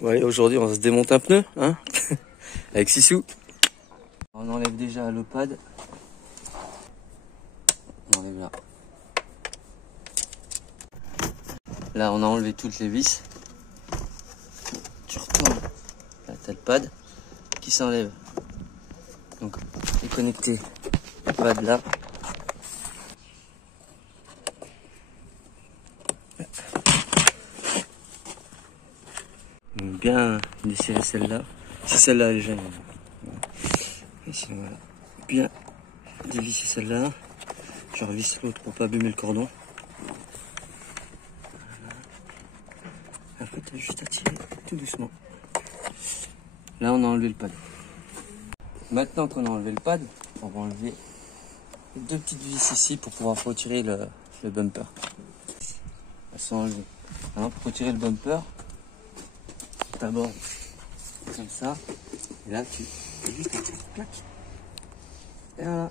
Ouais, aujourd'hui on se démonte un pneu, hein, avec Sissou. On enlève déjà le pad. On enlève là. Là on a enlevé toutes les vis. Tu retournes. Là t'as le pad qui s'enlève. Donc est connecté le pad là. Donc bien desserrer celle-là. Si celle-là est gêne. Ici voilà. Bien dévisser celle-là. Je revisse l'autre pour pas abîmer le cordon. Voilà. Après t'as juste à tirer tout doucement. Là on a enlevé le pad. Maintenant qu'on a enlevé le pad, on va enlever deux petites vis ici pour pouvoir retirer le bumper. Elles sont enlevées. Alors pour retirer le bumper, d'abord comme ça. Et là tu fais juste un petit clac. Et voilà.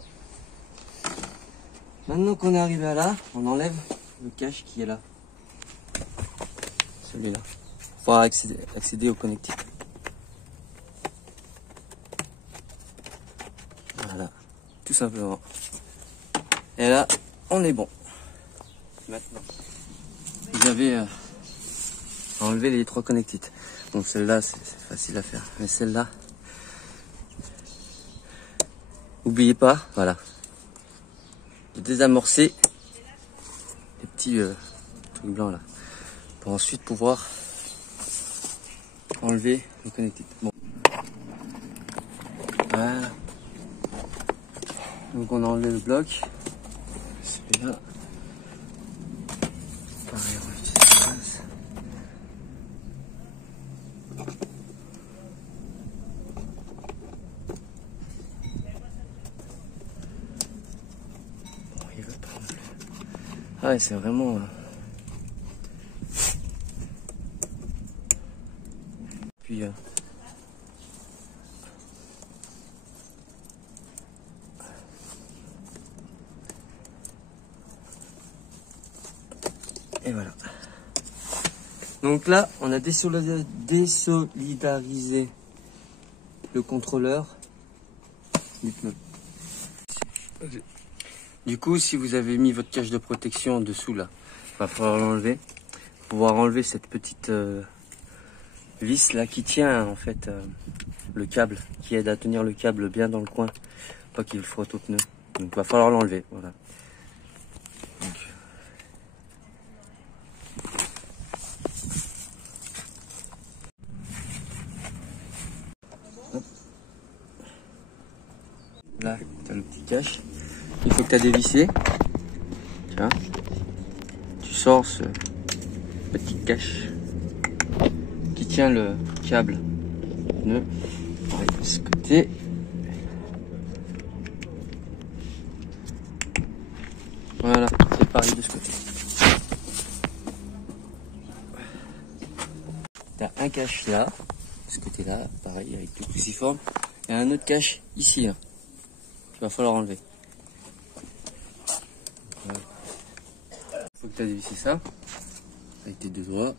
Maintenant qu'on est arrivé à là, on enlève le cache qui est là. Celui-là. Pour pouvoir accéder au connectique. Voilà. Tout simplement. Et là, on est bon. Maintenant, vous avez enlevé les trois connectiques. Donc celle-là, c'est facile à faire. Mais celle-là, n'oubliez pas, voilà, de désamorcer les petits trucs blancs là, pour ensuite pouvoir enlever le connectique. Bon. Voilà. Donc on a enlevé le bloc. Celui-là. Pareil, on utilise la base. Bon, il veut pas enlever. Ah ouais, c'est vraiment... Puis... Et voilà. Donc là, on a désolidarisé le contrôleur du pneu. Du coup, si vous avez mis votre cache de protection en dessous là, il va falloir l'enlever. Pour pouvoir enlever cette petite vis là qui tient en fait le câble, qui aide à tenir le câble bien dans le coin, pas qu'il frotte au pneu. Donc il va falloir l'enlever. Voilà. Donc, là, tu as le petit cache. Il faut que tu as dévissé. Tiens. Tu sors ce petit cache qui tient le câble pneu. De ce côté. Voilà, c'est pareil de ce côté. Tu as un cache là, de ce côté-là, pareil, avec tout cruciforme. Et un autre cache ici, là. Il va falloir enlever. Voilà. Il faut que tu aies dévissé ça avec tes deux doigts.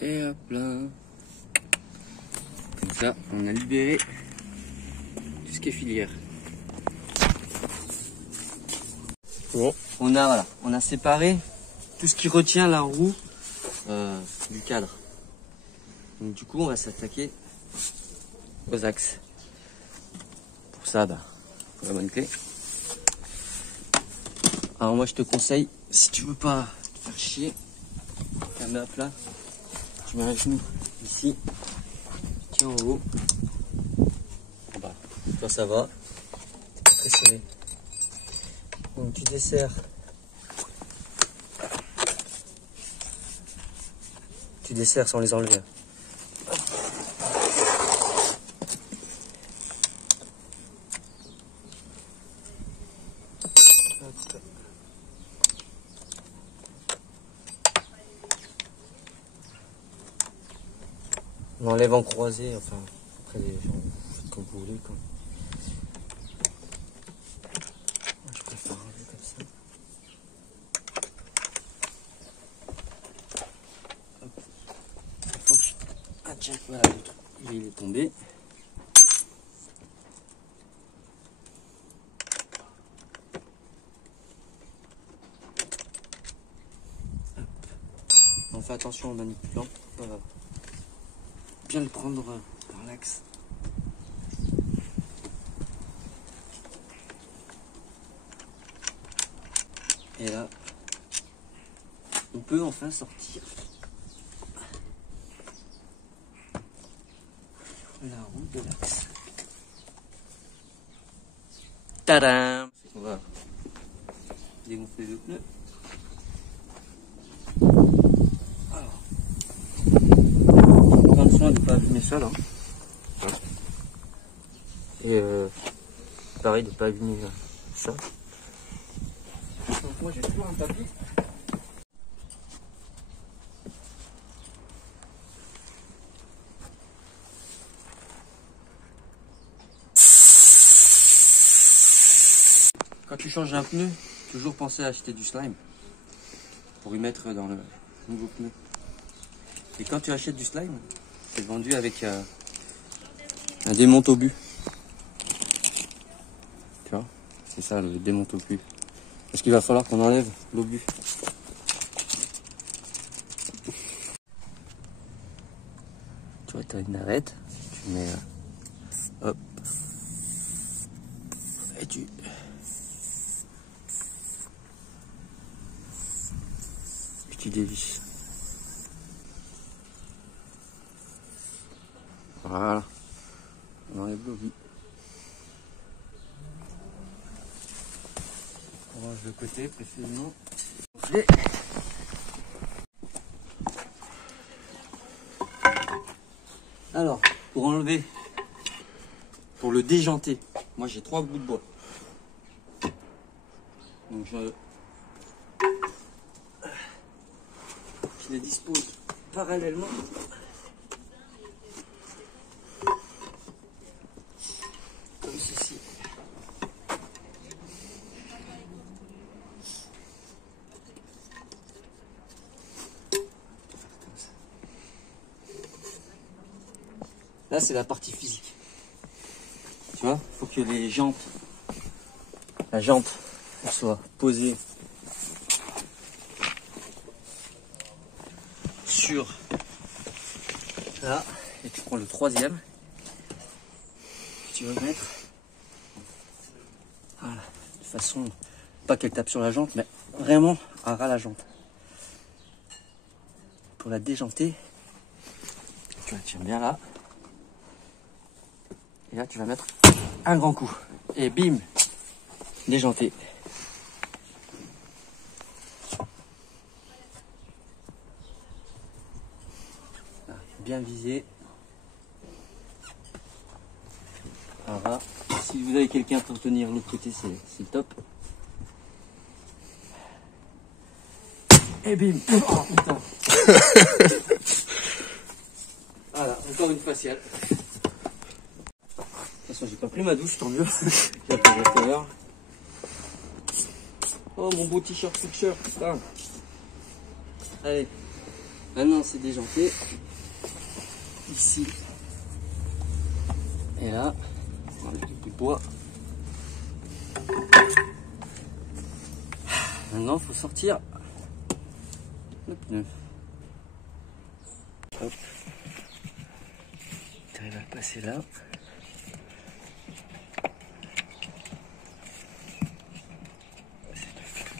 Et hop là. Comme ça, on a libéré tout ce qui est filière. Bon. Voilà, on a séparé tout ce qui retient la roue du cadre. Donc du coup, on va s'attaquer aux axes. Pour ça, faut la bonne clé. Alors moi, je te conseille, si tu veux pas te faire chier, tu la mets à plat, tu mets un genou ici, tiens en haut, en bas. Toi, ça va, t'es pas très serré. Donc tu desserres. Tu desserres sans les enlever. On enlève en croisé, enfin, après les gens, faites comme vous voulez. Quoi. Je préfère enlever comme ça. Hop. Ah tiens, voilà, il est tombé. Hop. On fait attention en manipulant. Voilà. Bien le prendre par l'axe. Et là, on peut enfin sortir la roue de l'axe. Tadam! On va dégonfler le pneu. Alors, prendre soin de ne pas abîmer ça là. Et pareil de ne pas abîmer ça. Donc moi j'ai toujours un papier. Quand tu changes un pneu, toujours penser à acheter du slime pour y mettre dans le nouveau pneu. Et quand tu achètes du slime, c'est vendu avec un démonte-obus. Tu vois, c'est ça le démonte-obus. Parce qu'il va falloir qu'on enlève l'obus. Tu vois, tu as une navette, tu mets hop, et tu dévisses. Voilà, on enlève l'obus. On range le côté précisément. Alors, pour enlever, pour le déjanter, moi j'ai 3 bouts de bois. Donc je les dispose parallèlement. Comme ceci. Là, c'est la partie physique. Tu vois, il faut que les jantes, la jante, soit posée sur là, et tu prends le 3e que tu vas mettre. Voilà, de façon pas qu'elle tape sur la jante, mais vraiment à ras la jante. Pour la déjanter, tu la tiens bien là. Et là, tu vas mettre un grand coup. Et bim, déjanté. Bien visé. Voilà. Si vous avez quelqu'un pour tenir l'autre côté, c'est top. Et bim. Oh putain. Voilà, encore une faciale. De toute façon, j'ai pas pris ma douche, tant mieux. J'ai pas de couleur. Oh, mon beau t-shirt Switcher, putain. Allez, maintenant c'est déjanté. Ici. Et là, on enlève le bout de bois. Maintenant, il faut sortir le pneu. Hop. Tu arrives à le passer là.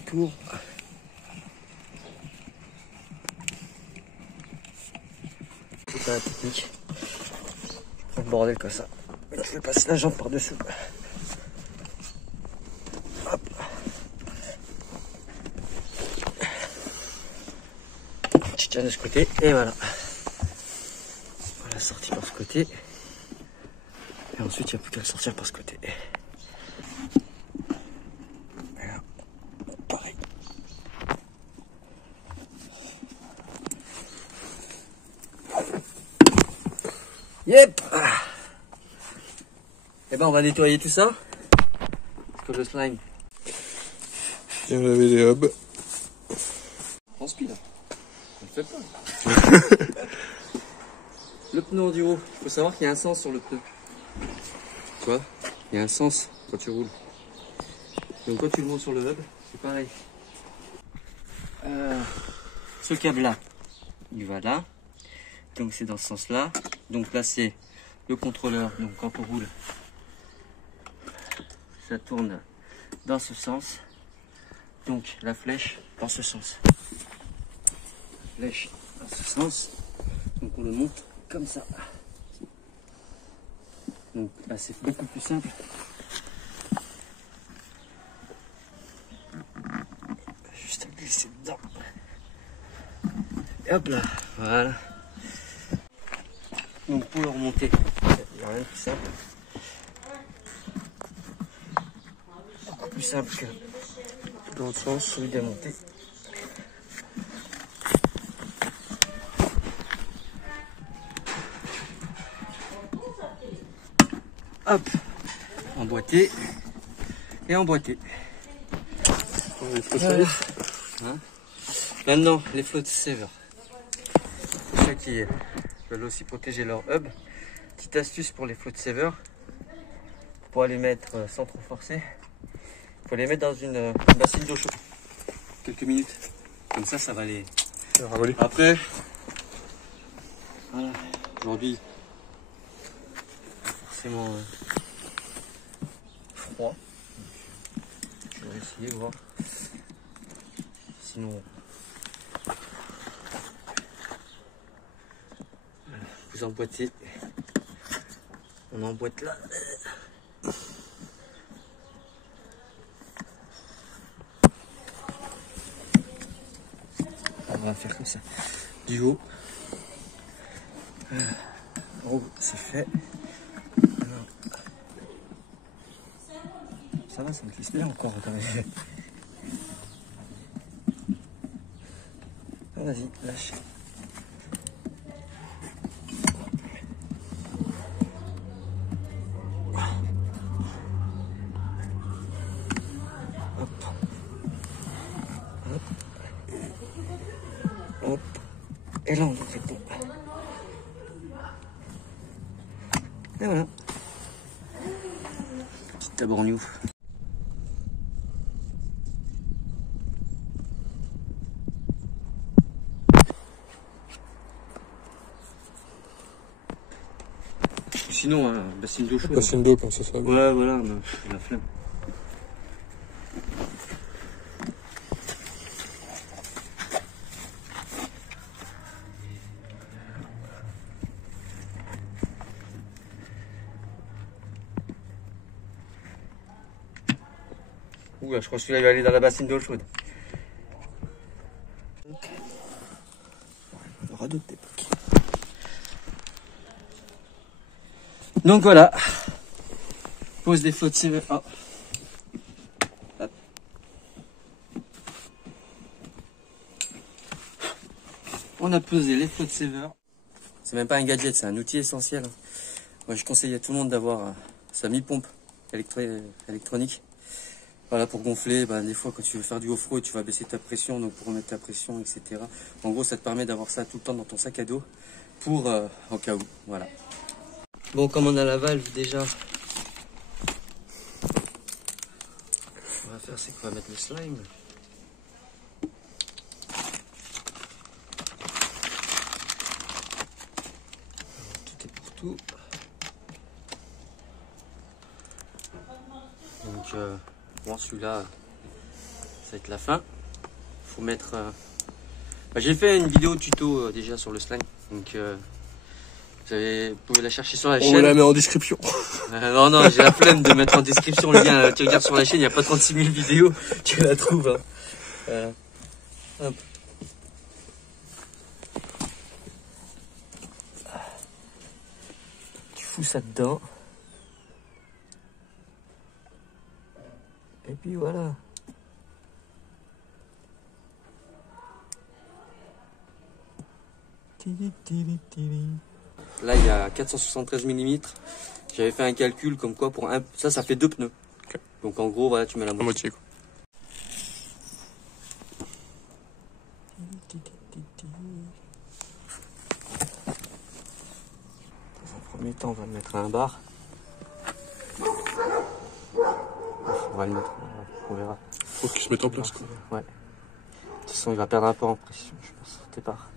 Tour. C'est pas la technique. Je prends le bordel comme ça. Je vais passer la jambe par-dessous. Hop. Tu tiens de ce côté et voilà. Voilà, sorti par ce côté. Et ensuite, il n'y a plus qu'à le sortir par ce côté. Yep. Et ben on va nettoyer tout ça. Parce que le slime. Bien laver les hubs. Transpire. On le fait pas. Le pneu enduro, il faut savoir qu'il y a un sens sur le pneu. Tu vois, il y a un sens quand tu roules. Donc quand tu le montes sur le hub, c'est pareil. Ce câble là, il va là. Donc c'est dans ce sens là. Donc là c'est le contrôleur. Donc quand on roule, ça tourne dans ce sens. Donc la flèche dans ce sens. La flèche dans ce sens. Donc on le monte comme ça. Donc là c'est beaucoup plus simple. Juste à glisser dedans. Et hop là, voilà. Donc pour le remonter, il n'y a rien de plus simple. Beaucoup plus simple que dans l'autre sens, celui de monter. Hop, emboîté et emboîté. Voilà. Hein, maintenant, les float savers. Pour ceux qui veulent aussi protéger leur hub, petite astuce pour les float savers, pour les mettre sans trop forcer, il faut les mettre dans une bassine d'eau chaude. Quelques minutes. Comme ça, ça va les... Après, voilà, aujourd'hui, forcément froid. Je vais essayer de voir. Sinon, vous emboîtez. On emboîte là. On va faire comme ça. Du haut. En haut, c'est fait. Alors, ça va, ça me glisse bien encore quand même. Ah, vas-y, lâche. Hop. Hop. Hop. Et là, on fait tout. Et voilà. Petite taborgnou. Sinon, bassine d'eau chaude. Bassine d'eau comme ça. Ouais, voilà, la flemme. Ouh, je crois que celui-là il va aller dans la bassine d'eau chaude. Il y aura d'autres époques. Donc voilà. Pose des float savers. Oh. Hop. On a posé les float savers. C'est même pas un gadget, c'est un outil essentiel. Moi, je conseille à tout le monde d'avoir sa mi-pompe électronique. Voilà, pour gonfler, des fois quand tu veux faire du off-road, tu vas baisser ta pression, donc pour remettre ta pression, etc. En gros, ça te permet d'avoir ça tout le temps dans ton sac à dos, pour au cas où, voilà. Bon, comme on a la valve déjà, on va faire, c'est qu'on va mettre le slime. Tout est pour tout. Donc, bon, celui-là, ça va être la fin. Faut mettre. J'ai fait une vidéo tuto déjà sur le slime, donc vous pouvez la chercher sur la chaîne. On la met en description. Non, j'ai la flemme de mettre en description le lien. Tu regardes sur la chaîne, il n'y a pas 36 000 vidéos, tu la trouves. Hein. Hop. Tu fous ça dedans. Et puis voilà. Là, il y a 473 mm. J'avais fait un calcul comme quoi pour un... Ça fait 2 pneus. Okay. Donc en gros, voilà, tu mets la moitié. Quoi. premier temps, on va le mettre à un bar. On va le mettre, on verra. Faut qu'il se mette en place, quoi. Ouais. De toute façon, il va perdre un peu en pression, je pense, au départ.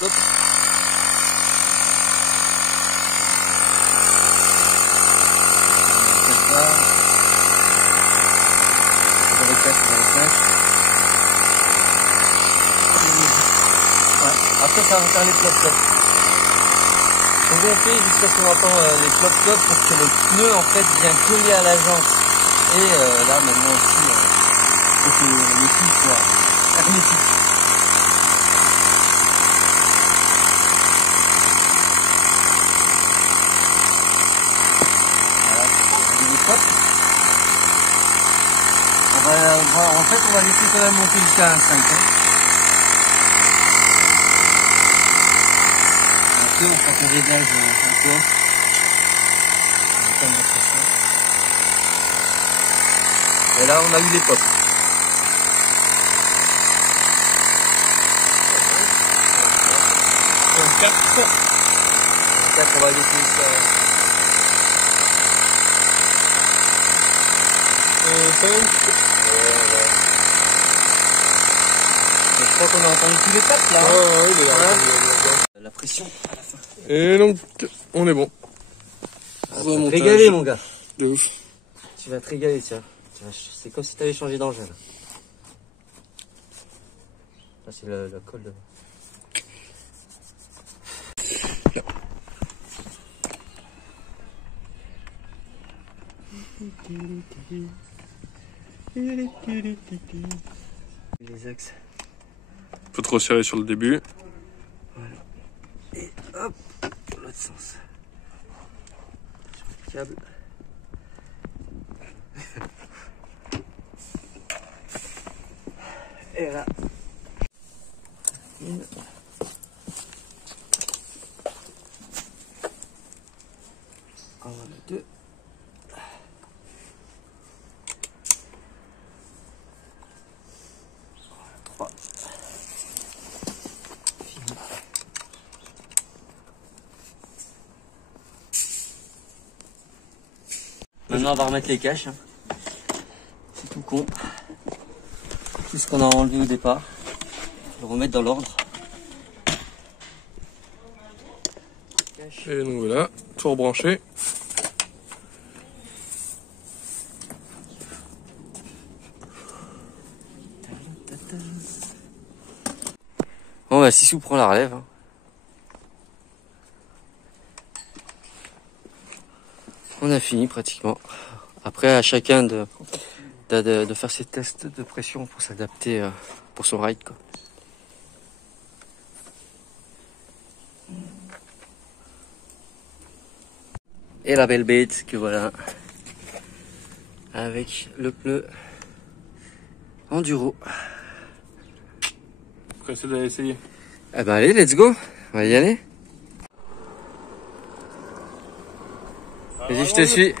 Hop. Après, ça va faire les flop-flop. On gonfle jusqu'à ce qu'on entend les flop-flop pour que le pneu en fait vienne coller à la jante. Et là maintenant aussi, faut que le fil soit hermétique. Voilà, les flop. En fait, on va laisser quand même monter jusqu'à 1,5. On fera qu'on réglage encore. Et là, on a eu les potes. Un 4, on va laisser ça. Je crois qu'on a entendu tous les tapes là. La pression à la fin. Et donc, on est bon. Tu vas te régaler, mon gars. De ouf. Tu vas te régaler, tiens. C'est comme si tu avais changé d'engin. Là, c'est le col de... Les axes. Faut trop serrer sur le début. Voilà. Et hop, dans l'autre sens. Sur le câble. Et là. Une. Voilà, deux. Voilà, trois. Fini. Maintenant, on va remettre les caches. C'est tout con. Tout ce qu'on a enlevé au départ, le remettre dans l'ordre. Et donc voilà, tout rebranché. Bon bah Sissou prend la relève. On a fini pratiquement. Après à chacun de faire ses tests de pression pour s'adapter pour son ride quoi. Et la belle bête que voilà. Avec le pneu enduro. Pressé d'aller essayer. Eh ben allez, let's go. On va y aller. Vas-y, je te suis.